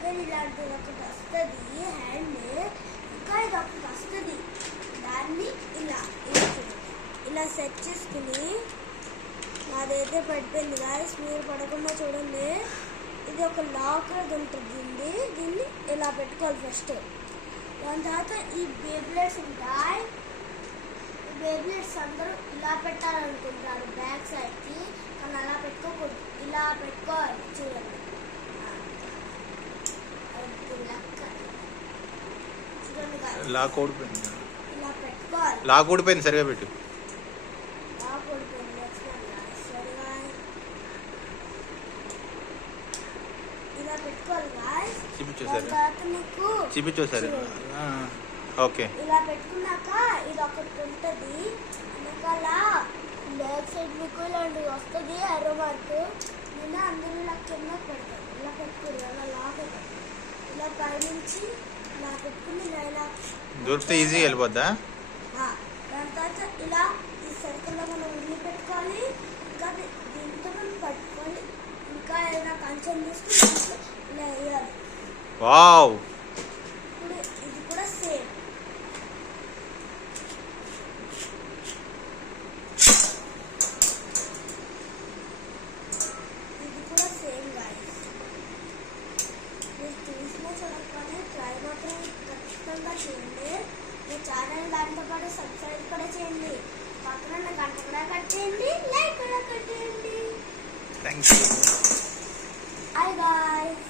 ఇంకా ఇలాంటిది ఒకటి వస్తుంది హ్యాండ్, ఇంకా ఇది ఒకటి వస్తుంది. దాన్ని ఇలా ఇలా సెట్ చేసుకుని, నాదైతే పడిపోయింది గాయస్, మీరు పడకుండా చూడండి. ఇది ఒక లాకర్ ఉంటుంది, దీన్ని ఇలా పెట్టుకోవాలి ఫస్ట్. దాని తర్వాత ఈ బేబ్లెట్స్ ఉంటాయి. ఈ బేబ్లెట్స్ అందరూ ఇలా పెట్టాలనుకుంటారు బ్యాక్ సైడ్కి, కానీ అలా పెట్టుకోకూడదు, ఇలా పెట్టుకోవాలి. చూడండి, చూడండి లాక్ ఓడిపోయింది, ఇలా పెట్టుకోవాలి. లాక్ ఓడిపోయింది, సరిగా పెట్టు. లాక్ ఓడిపోయింది సరిగా ఇలా పెట్టుకోవాలి గాయ్స్. చూపించు. ఓకే, ఇలా పెట్టుకున్నాక ఇది ఒకటి ఉంటుంది వెనకాల బ్యాక్ సైడ్, మీకు ఇలాంటివి వస్తుంది ఎర్ర మార్క్. నేను అందరూ ఇలా కింద పెడతాను, ఇలా పెట్టుకుని అలా లాక్ ఇలా పైనుంచి ఇలా పెట్టుకుని ఇలా దొరికితే ఈజీగా వెళ్ళిపోద్దా. దాని తర్వాత ఇలా ఈ సర్కిల్లో మనం ఉల్లి పెట్టుకోవాలి. ఇంకా దీంతో మనం పట్టుకోవాలి. ఇంకా ఏదైనా కంచెం తీసుకుని ఇలా వేయాలి. వావ్, ఇప్పుడు ఇది కూడా సేమ్. ఇది కూడా సేమ్ గాయ్స్. మీరు చూసినా చూడకపోతే ట్రై మాత్రం ఖచ్చితంగా చేయండి. మీ ఛానల్ దాంతో పాటు సబ్స్క్రైబ్ కూడా చేయండి. పక్కన గంట కూడా కట్టేయండి, లైక్ కూడా కట్టేయండి. Thank you. Bye guys.